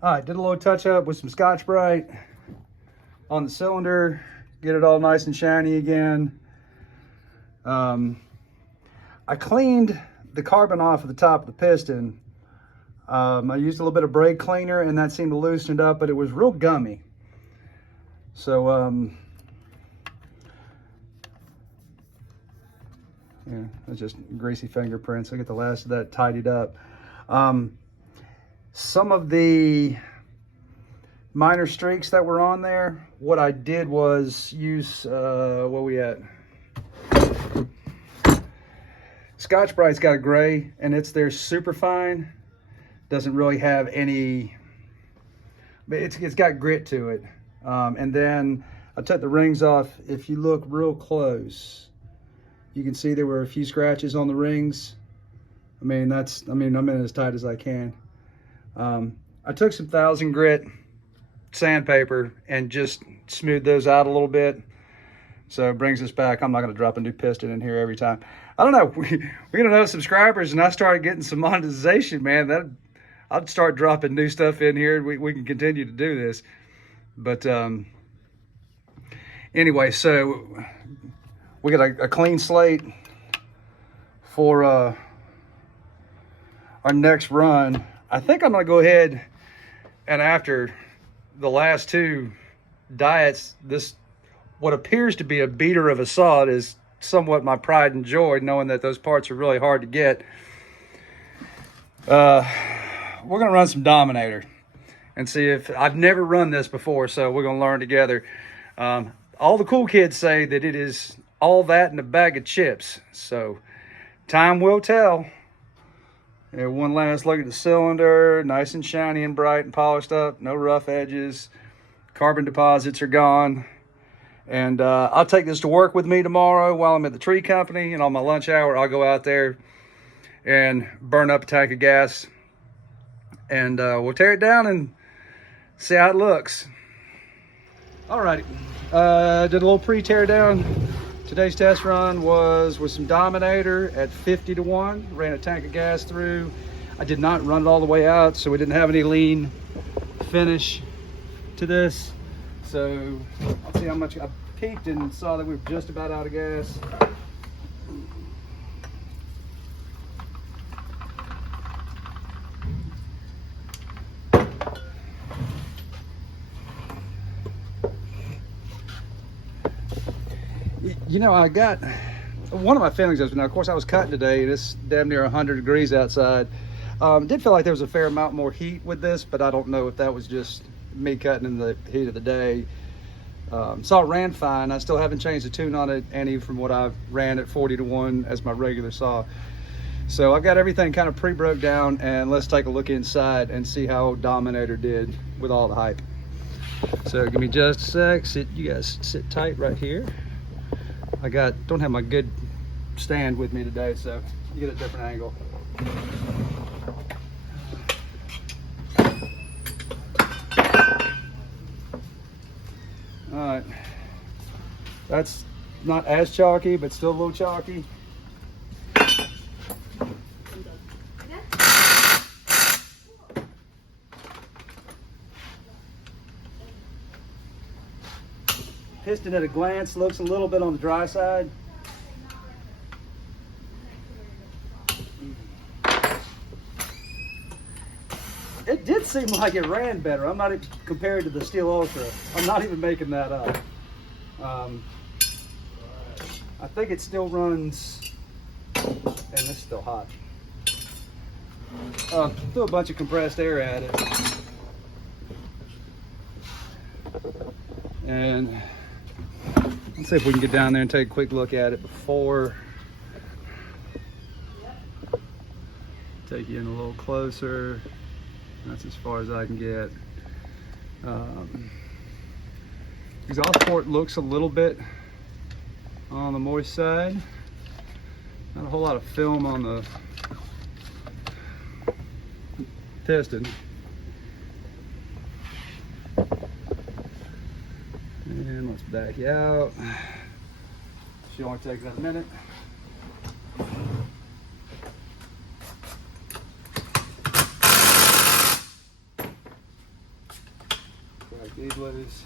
All right, did a little touch up with some Scotch-Brite on the cylinder, get it all nice and shiny again. I cleaned the carbon off of the top of the piston. I used a little bit of brake cleaner and that seemed to loosen it up, but it was real gummy. So, yeah, that's just greasy fingerprints. I get the last of that tidied up. Some of the minor streaks that were on there, what I did was use, what we at? Scotch-Brite's got a gray and it's there super fine. Doesn't really have any, it's got grit to it. And then I took the rings off. If you look real close, you can see there were a few scratches on the rings. I'm in as tight as I can. I took some 1000 grit sandpaper and just smoothed those out a little bit. So it brings us back. I'm not going to drop a new piston in here every time. I don't know. We get enough subscribers and I started getting some monetization, man. I'd start dropping new stuff in here. We can continue to do this. But anyway, so we got a clean slate for our next run. I think I'm going to go ahead and after the last two diets, this what appears to be a beater of a sod is somewhat my pride and joy, knowing that those parts are really hard to get. We're going to run some Dominator and see if I've never run this before, so we're going to learn together. All the cool kids say that it is all that and a bag of chips, so time will tell. And one last look at the cylinder, nice and shiny and bright and polished up, no rough edges, carbon deposits are gone. And I'll take this to work with me tomorrow while I'm at the tree company, and on my lunch hour I'll go out there and burn up a tank of gas, and we'll tear it down and see how it looks. Alrighty, did a little pre-tear down. Today's test run was with some Dominator at 50 to 1. Ran a tank of gas through. I did not run it all the way out, so we didn't have any lean finish to this. So let's see how much I peeked and saw that we were just about out of gas. You know, I got one of my feelings is, now of course I was cutting today and it's damn near 100 degrees outside. Did feel like there was a fair amount more heat with this, but I don't know if that was just me cutting in the heat of the day. Saw it ran fine. I still haven't changed the tune on it any from what I've ran at 40 to 1 as my regular saw. So I've got everything kind of pre-broke down, and let's take a look inside and see how Dominator did with all the hype. So give me just a sec. You guys sit tight right here. I don't have my good stand with me today, so you get a different angle. All right, that's not as chalky, but still a little chalky. Piston at a glance looks a little bit on the dry side. It did seem like it ran better. I'm not even, compared to the Steel Ultra. I'm not even making that up. I think it still runs, and this is still hot. Threw a bunch of compressed air at it. And let's see if we can get down there and take a quick look at it before. Take you in a little closer. That's as far as I can get. Exhaust port looks a little bit on the moist side. Not a whole lot of film on the piston. And let's back you out. Should only take that a minute. Break these loose.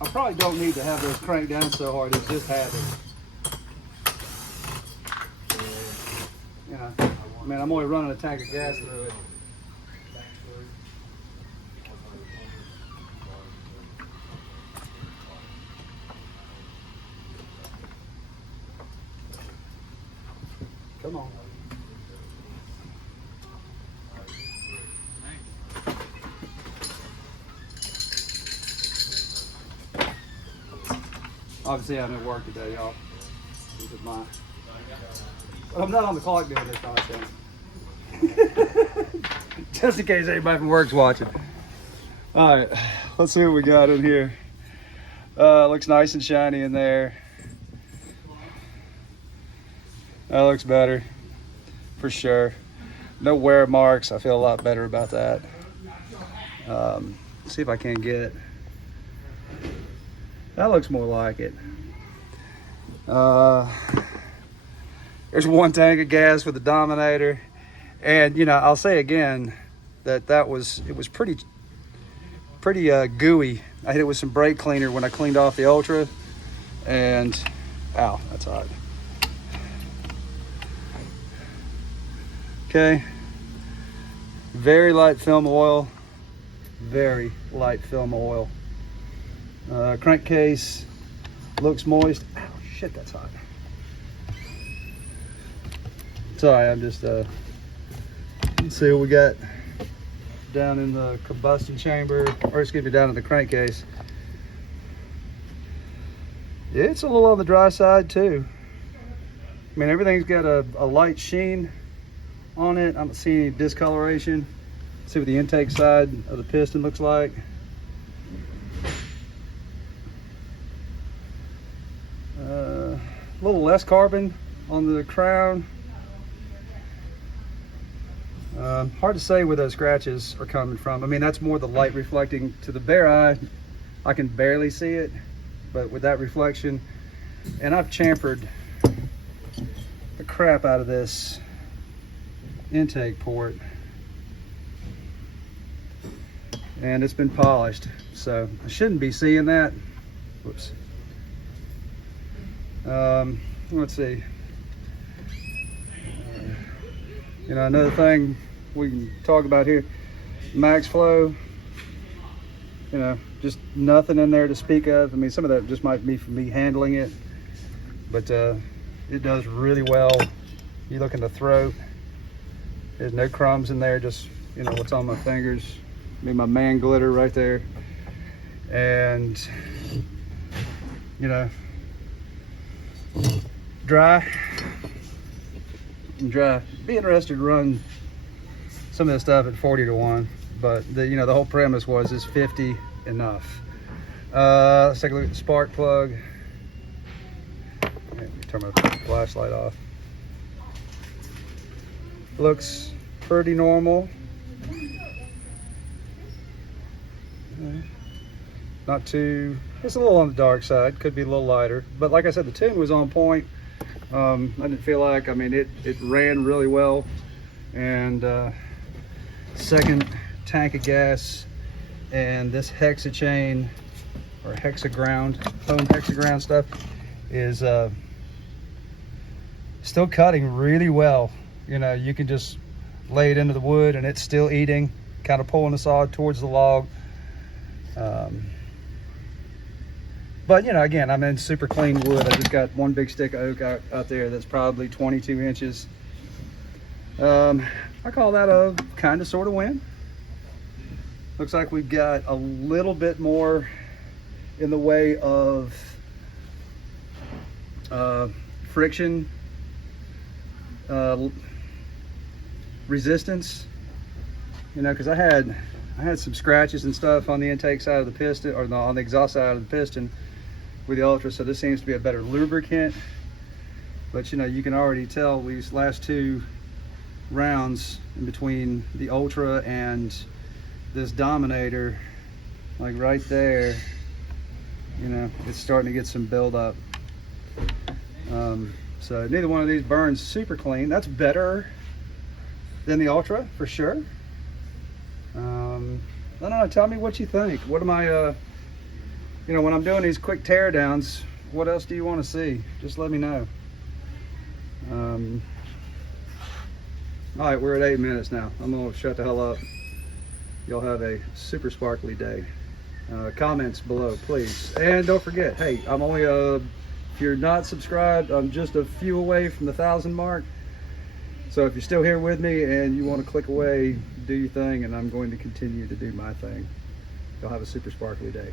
I probably don't need to have those cranked down so hard, it's just habit. You know, I mean, I'm only running a tank of gas through it. Come on. Obviously, I haven't at work today, y'all. This is mine. But I'm not on the clock doing this nonsense. Just in case anybody from work's watching. All right, let's see what we got in here. Looks nice and shiny in there. That looks better, for sure. No wear marks. I feel a lot better about that. See if I can get. That looks more like it. There's one tank of gas with the Dominator, and you know, I'll say again that it was pretty gooey. I hit it with some brake cleaner when I cleaned off the Ultra, and ow, that's hot. Okay, very light film oil, very light film oil. Crankcase looks moist. Ow, shit, that's hot. Sorry, I'm just, let's see what we got down in the combustion chamber, or excuse me, down in the crankcase. Yeah, it's a little on the dry side too. I mean, everything's got a light sheen on it. I don't see any discoloration. Let's see what the intake side of the piston looks like. A little less carbon on the crown. Hard to say where those scratches are coming from. I mean, that's more the light reflecting. To the bare eye, I can barely see it, but with that reflection, and I've chamfered the crap out of this intake port, and it's been polished, so I shouldn't be seeing that. Whoops. Let's see. You know, another thing we can talk about here, max flow. You know, just nothing in there to speak of. I mean, some of that just might be from me handling it, but it does really well. You look in the throat, there's no crumbs in there, just, you know, what's on my fingers. I mean, my man glitter right there. And, you know, dry. Be interested to run some of this stuff at 40 to 1, but you know, the whole premise was, is 50 enough? Let's take a look at the spark plug. Turn my flashlight off. Looks pretty normal. Not too, it's a little on the dark side, could be a little lighter, but like I said, the tune was on point. I didn't feel like, I mean, it ran really well. And second tank of gas, and this hexachain or hexaground, foam hexaground stuff is still cutting really well. You know, you can just lay it into the wood and it's still eating, kind of pulling the saw towards the log. But, you know, again, I'm in super clean wood. I just got one big stick of oak out there that's probably 22 inches. I call that a kind of sort of win. Looks like we've got a little bit more in the way of friction resistance. You know, because I had some scratches and stuff on the intake side of the piston, or on the exhaust side of the piston with the Ultra, so this seems to be a better lubricant. But you know, you can already tell these last two rounds in between the Ultra and this Dominator, like right there, you know, it's starting to get some buildup. So neither one of these burns super clean. That's better than the Ultra for sure. I don't know, tell me what you think. What am I, you know, when I'm doing these quick teardowns, what else do you want to see? Just let me know. All right, we're at 8 minutes now. I'm gonna shut the hell up. Y'all have a super sparkly day. Comments below, please. And don't forget, hey, I'm only, if you're not subscribed, I'm just a few away from the 1,000 mark. So if you're still here with me and you want to click away, do your thing, and I'm going to continue to do my thing. Y'all have a super sparkly day.